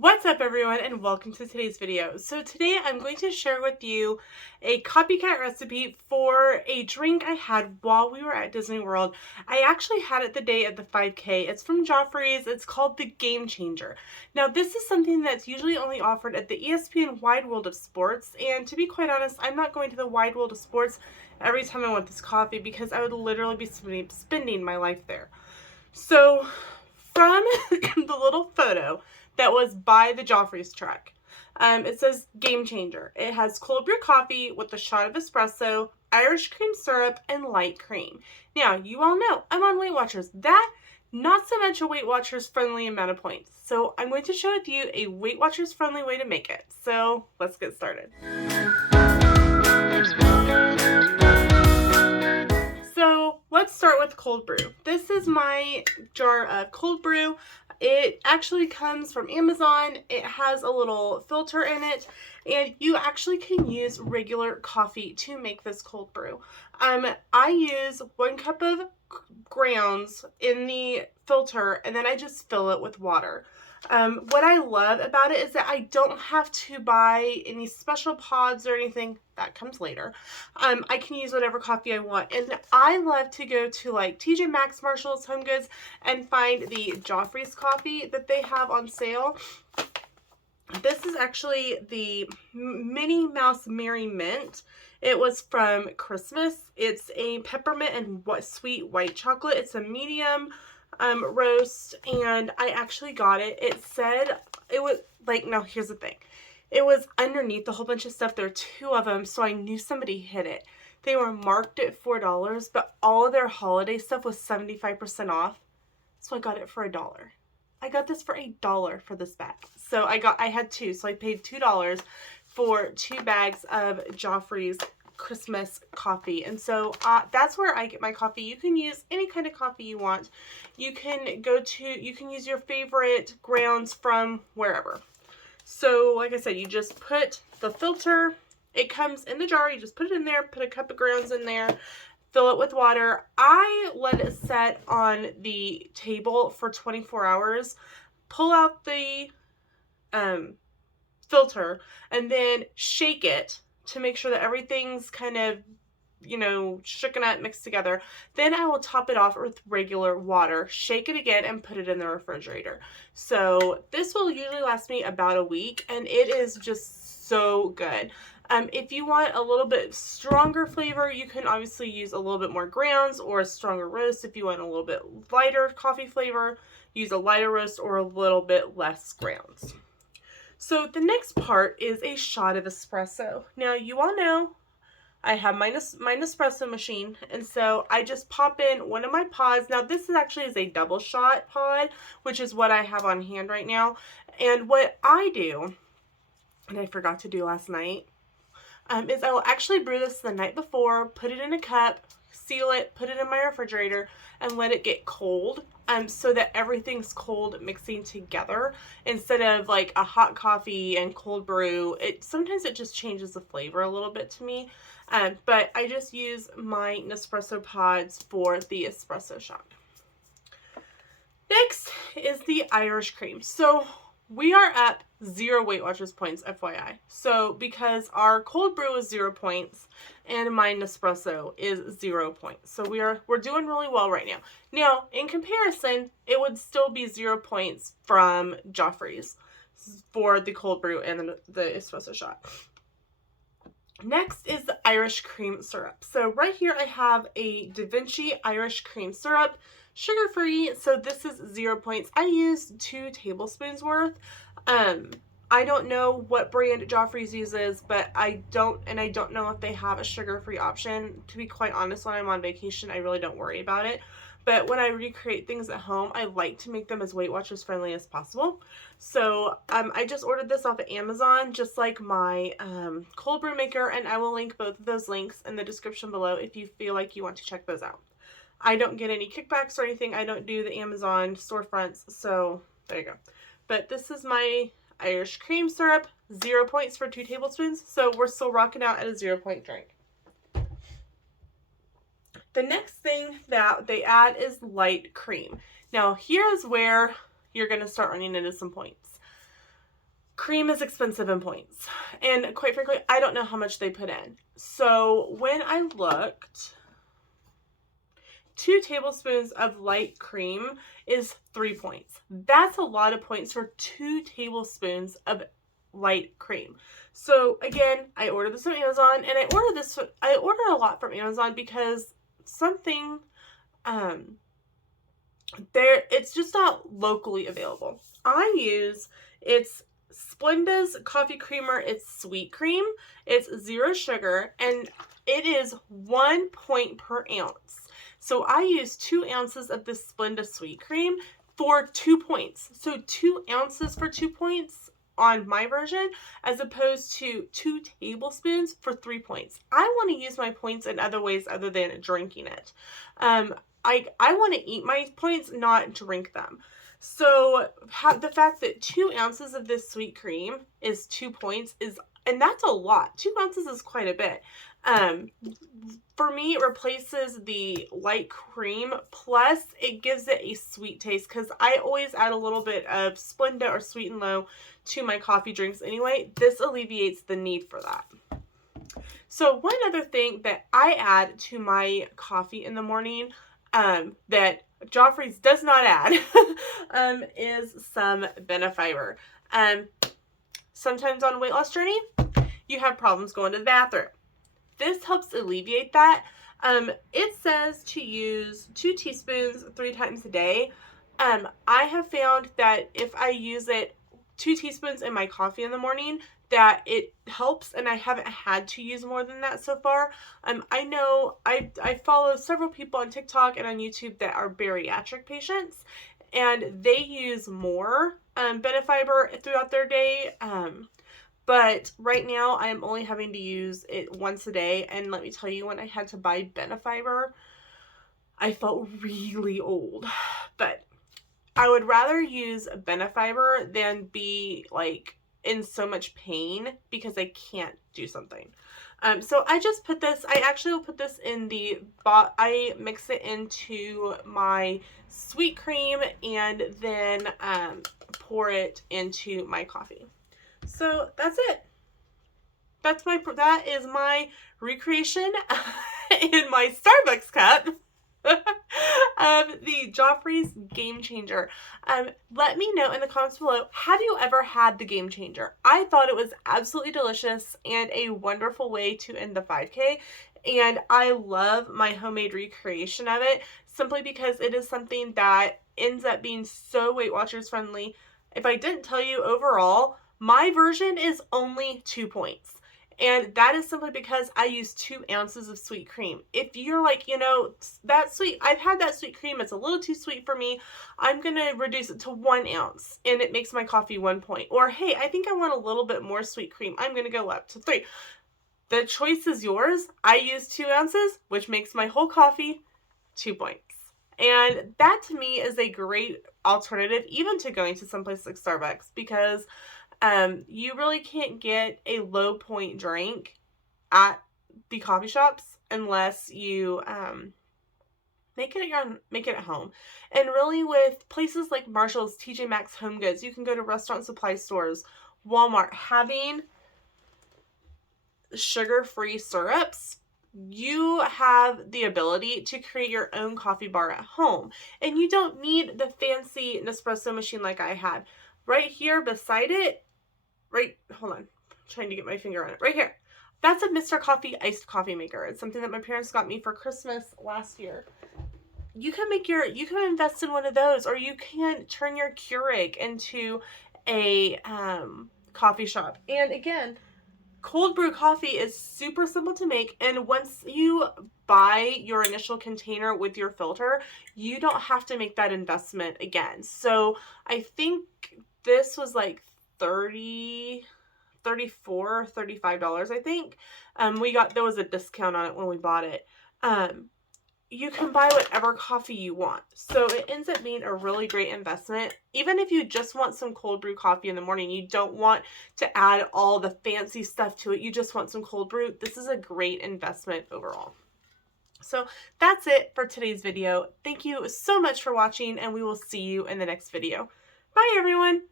What's up everyone and welcome to today's video. So today I'm going to share with you a copycat recipe for a drink I had while we were at Disney World. I actually had it the day of the 5K. It's from Joffrey's. It's called the GameChanger. Now this is something that's usually only offered at the ESPN Wide World of Sports, and to be quite honest, I'm not going to the Wide World of Sports every time I want this coffee because I would literally be spending my life there. So from the little photo that was by the Joffrey's truck, it says Game Changer. It has cold brew coffee with a shot of espresso, Irish cream syrup, and light cream. Now, you all know I'm on Weight Watchers. That, not so much a Weight Watchers friendly amount of points. So I'm going to share with you a Weight Watchers friendly way to make it. So let's get started. So let's start with cold brew. This is my jar of cold brew. It actually comes from Amazon. It has a little filter in it, and you actually can use regular coffee to make this cold brew. I use 1 cup of grounds in the filter, and then I just fill it with water. What I love about it is that I don't have to buy any special pods or anything. That comes later. I can use whatever coffee I want. And I love to go to like TJ Maxx, Marshalls, Home Goods, and find the Joffrey's coffee that they have on sale. This is actually the Minnie Mouse Merry Mint. It was from Christmas. It's a peppermint and sweet white chocolate. It's a medium roast, and I actually got it. It said it was like, no, here's the thing. It was underneath a whole bunch of stuff. There were 2 of them, so I knew somebody hid it. They were marked at $4, but all of their holiday stuff was 75% off. So I got it for $1. I got this for $1 for this bag. So I had 2, so I paid $2 for 2 bags of Joffrey's Christmas coffee. And so that's where I get my coffee. You can use any kind of coffee you want. You can use your favorite grounds from wherever. So like I said, you just put the filter, it comes in the jar, you just put it in there, put a cup of grounds in there, fill it with water. I let it set on the table for 24 hours, pull out the filter, and then shake it to make sure that everything's kind of, shooken up, mixed together. Then I will top it off with regular water, shake it again, and put it in the refrigerator. So this will usually last me about a week, and it is just so good. If you want a little bit stronger flavor, you can obviously use a little bit more grounds or a stronger roast. If you want a little bit lighter coffee flavor, use a lighter roast or a little bit less grounds. So the next part is a shot of espresso. Now, you all know I have my Nespresso machine, and so I just pop in one of my pods. Now, this is a double shot pod, which is what I have on hand right now. And what I do, and I forgot to do last night, is I will actually brew this the night before, put it in a cup, seal it, put it in my refrigerator, and let it get cold, so that everything's cold mixing together instead of like a hot coffee and cold brew. Sometimes it just changes the flavor a little bit to me, but I just use my Nespresso pods for the espresso shot. Next is the Irish cream. So we are up 0 Weight Watchers points, FYI. So because our cold brew is 0 points and my Nespresso is 0 points. So we're doing really well right now. Now, in comparison, it would still be 0 points from Joffrey's for the cold brew and the espresso shot. Next is the Irish cream syrup. So right here I have a Da Vinci Irish cream syrup, sugar-free, so this is 0 points. I used 2 tablespoons worth. I don't know what brand Joffrey's uses, but I don't know if they have a sugar-free option. To be quite honest, when I'm on vacation, I really don't worry about it. But when I recreate things at home, I like to make them as Weight Watchers friendly as possible. So I just ordered this off of Amazon, just like my cold brew maker, and I will link both of those links in the description below if you feel like you want to check those out. I don't get any kickbacks or anything. I don't do the Amazon storefronts, so there you go. But this is my Irish cream syrup, 0 points for 2 tablespoons, so we're still rocking out at a 0 point drink. The next thing that they add is light cream. Now, here's where you're going to start running into some points. cream is expensive in points. And quite frankly, I don't know how much they put in. So when I looked, 2 tablespoons of light cream is 3 points. That's a lot of points for 2 tablespoons of light cream. So again, I ordered this from Amazon, and I order a lot from Amazon because something it's just not locally available. It's Splenda's coffee creamer. It's sweet cream. It's 0 sugar, and it is 1 point per ounce. So I use 2 ounces of this Splenda sweet cream for 2 points. So 2 ounces for 2 points on my version, as opposed to 2 tablespoons for 3 points. I want to use my points in other ways other than drinking it. I want to eat my points, not drink them. So the fact that 2 ounces of this sweet cream is 2 points and that's a lot. 2 ounces is quite a bit. For me, it replaces the light cream, plus it gives it a sweet taste, because I always add a little bit of Splenda or Sweet and Low to my coffee drinks anyway. This alleviates the need for that. So one other thing that I add to my coffee in the morning that Joffrey's does not add is some benefiber. Sometimes on a weight loss journey, you have problems going to the bathroom. This helps alleviate that. It says to use 2 teaspoons 3 times a day. I have found that if I use it 2 teaspoons in my coffee in the morning, that it helps, and I haven't had to use more than that so far. I know I follow several people on TikTok and on YouTube that are bariatric patients, and they use more benefiber throughout their day. But right now I am only having to use it once a day, and let me tell you, when I had to buy benefiber, I felt really old. But I would rather use benefiber than be like in so much pain because I can't do something. So I just put this, I actually will put this in I mix it into my sweet cream and then pour it into my coffee. So that's it. That is my recreation in my Starbucks cup of the Joffrey's GameChanger. Let me know in the comments below, have you ever had the GameChanger? I thought it was absolutely delicious and a wonderful way to end the 5K. And I love my homemade recreation of it simply because it is something that ends up being so Weight Watchers friendly. If I didn't tell you, overall, my version is only 2 points. And that is simply because I use 2 ounces of sweet cream. If you're like, you know, that sweet, I've had that sweet cream, it's a little too sweet for me, I'm going to reduce it to 1 ounce and it makes my coffee 1 point. Or, hey, I think I want a little bit more sweet cream, I'm going to go up to 3. The choice is yours. I use 2 ounces, which makes my whole coffee 2 points. And that to me is a great alternative, even to going to someplace like Starbucks, because you really can't get a low point drink at the coffee shops unless you make it at home. And really, with places like Marshall's, TJ Maxx, Home Goods, you can go to restaurant supply stores, Walmart. Having sugar-free syrups, you have the ability to create your own coffee bar at home, and you don't need the fancy Nespresso machine like I had. Right here beside it, hold on, I'm trying to get my finger on it, right here, that's a Mr. Coffee iced coffee maker. It's something that my parents got me for Christmas last year. You can invest in one of those, or you can turn your Keurig into a coffee shop. And again, cold brew coffee is super simple to make, and once you buy your initial container with your filter, you don't have to make that investment again. So I think this was like $34, $35, I think. There was a discount on it when we bought it. You can buy whatever coffee you want. So it ends up being a really great investment. Even if you just want some cold brew coffee in the morning, you don't want to add all the fancy stuff to it, you just want some cold brew, this is a great investment overall. So that's it for today's video. Thank you so much for watching, and we will see you in the next video. Bye, everyone.